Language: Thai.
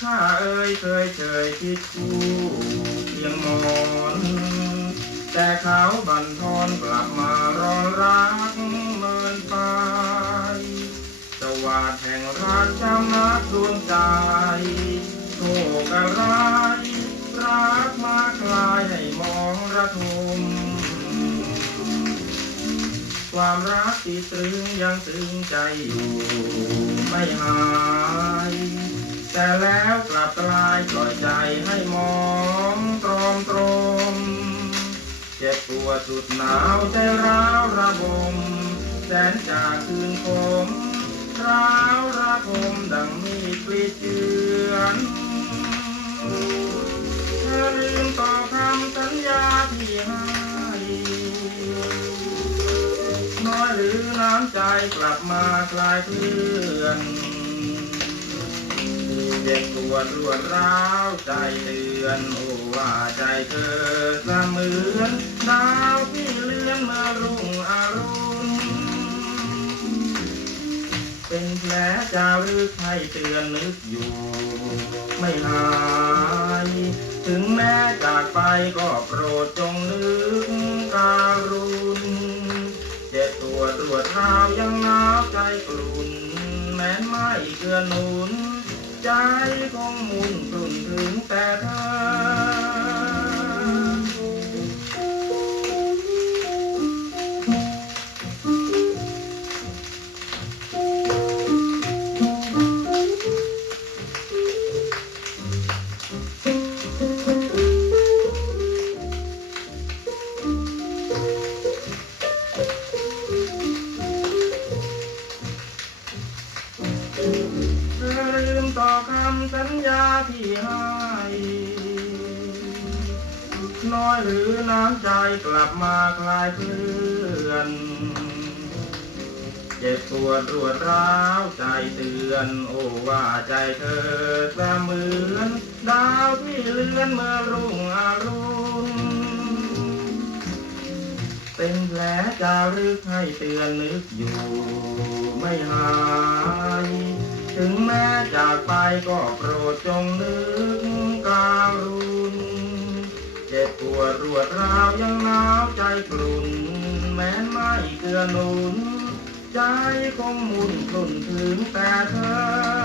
ข้าเอ่ยเคยเฉยคิดคู่เพียงมอนแต่เขาบันทอนกลับมารอรักเมินไปสวัสดแห่งรักจำนักดวงใจโทกอะไรรักมาคลายให้มองระทมความรักที่ตรึงยังตึงใจอยู่ไม่หาย แต่แล้วกลับกลายปล่อยใจให้มองตรอมตรมเจ็บปวดสุดหนาวใจร้าวระบมแสนจากคืนคมร้าวระทมดังมีดกรีดเจือนเธอลืมต่อคำสัญญาที่ให้น้อยหรือน้ำใจกลับมากลายเพื่อน เจ็บปวดรวดร้าวใจเตือนโอ้ว่าใจเธอเสมือนดาวที่เลื่อนเมื่อรุ่งอรุณเป็นแผลจารึกให้เตือนนึกอยู่ ไม่หายถึงแม้จากไปก็โปรดจงนึกการุณเจ็บตัวรวดราวยังหนาวใจกลุ่นแม้นไม่เกื้อหนุน ใจของหมูำสัญญาที่ให้น้อยหรือน้ำใจกลับมาคลายเคลื่อน เจ็บปวดรวดร้าวใจเตือน โอ้ว่าใจเธอเสมือนดาวที่เลือนเมื่อรุ่งอรุณเป็นแผลจารึกให้เตือนนึกอยู่ไม่หาย ถึงแม้จากไปก็โปรดจงนึกการุณเจ็บปวดรวดราวยังหนาวใจกรุนแม้ไม่เกือหนุน ใจคงมุนสุนถึงแต่เธอ